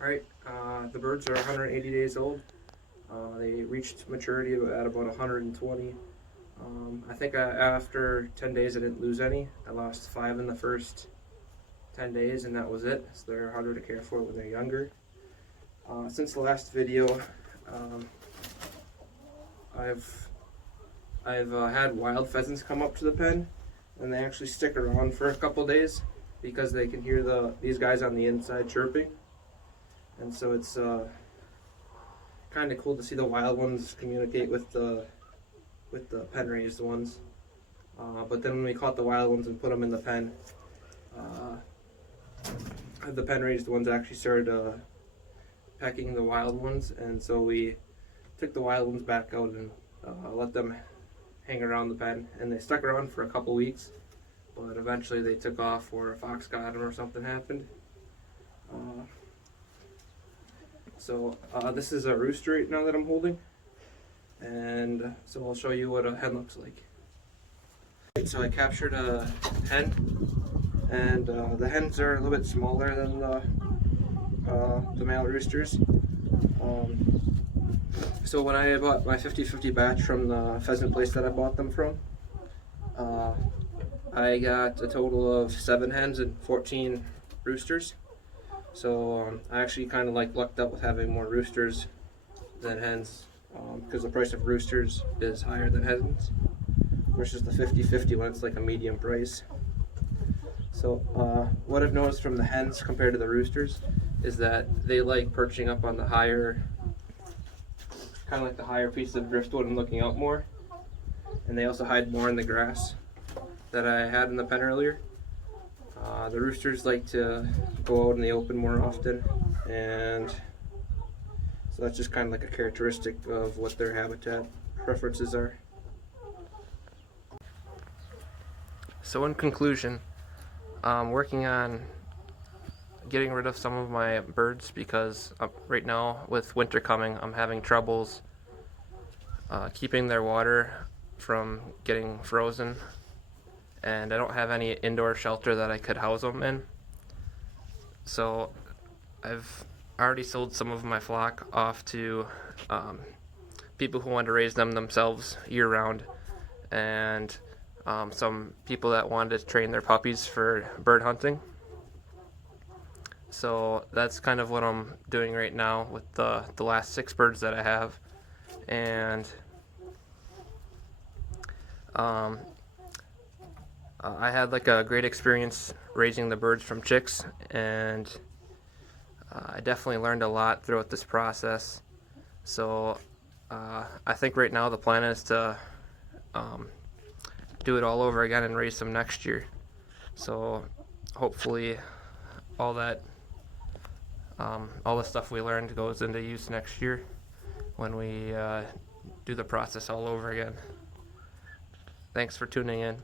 Alright, the birds are 180 days old. They reached maturity at about 120. I think after 10 days I didn't lose any. I lost 5 in the first 10 days and that was it. So they're harder to care for when they're younger. Since the last video, I've had wild pheasants come up to the pen, and they actually stick around for a couple days because they can hear these guys on the inside chirping. And so it's kind of cool to see the wild ones communicate with the pen raised ones. But then when we caught the wild ones and put them in the pen raised ones actually started pecking the wild ones, and so we took the wild ones back out and let them hang around the pen, and they stuck around for a couple weeks, but eventually they took off, or a fox got them or something happened. So this is a rooster right now that I'm holding, and so I'll show you what a hen looks like. So I captured a hen, and the hens are a little bit smaller than the male roosters. So when I bought my 50-50 batch from the pheasant place that I bought them from, I got a total of 7 hens and 14 roosters. So I actually kind of lucked up with having more roosters than hens, because the price of roosters is higher than hens versus the 50-50 when it's like a medium price. So what I've noticed from the hens compared to the roosters is that they like perching up on the higher, kind of like the higher piece of driftwood and looking out more, and they also hide more in the grass that I had in the pen earlier. The roosters like to go out in the open more often, and so that's just kind of like a characteristic of what their habitat preferences are. So in conclusion, I'm working on getting rid of some of my birds because right now with winter coming I'm having troubles keeping their water from getting frozen, and I don't have any indoor shelter that I could house them in. So I've already sold some of my flock off to people who want to raise them themselves year-round, and some people that wanted to train their puppies for bird hunting. So that's kind of what I'm doing right now with the last 6 birds that I have. And I had like a great experience raising the birds from chicks, and I definitely learned a lot throughout this process. So I think right now the plan is to do it all over again and raise them next year. So hopefully all the stuff we learned goes into use next year when we do the process all over again. Thanks for tuning in.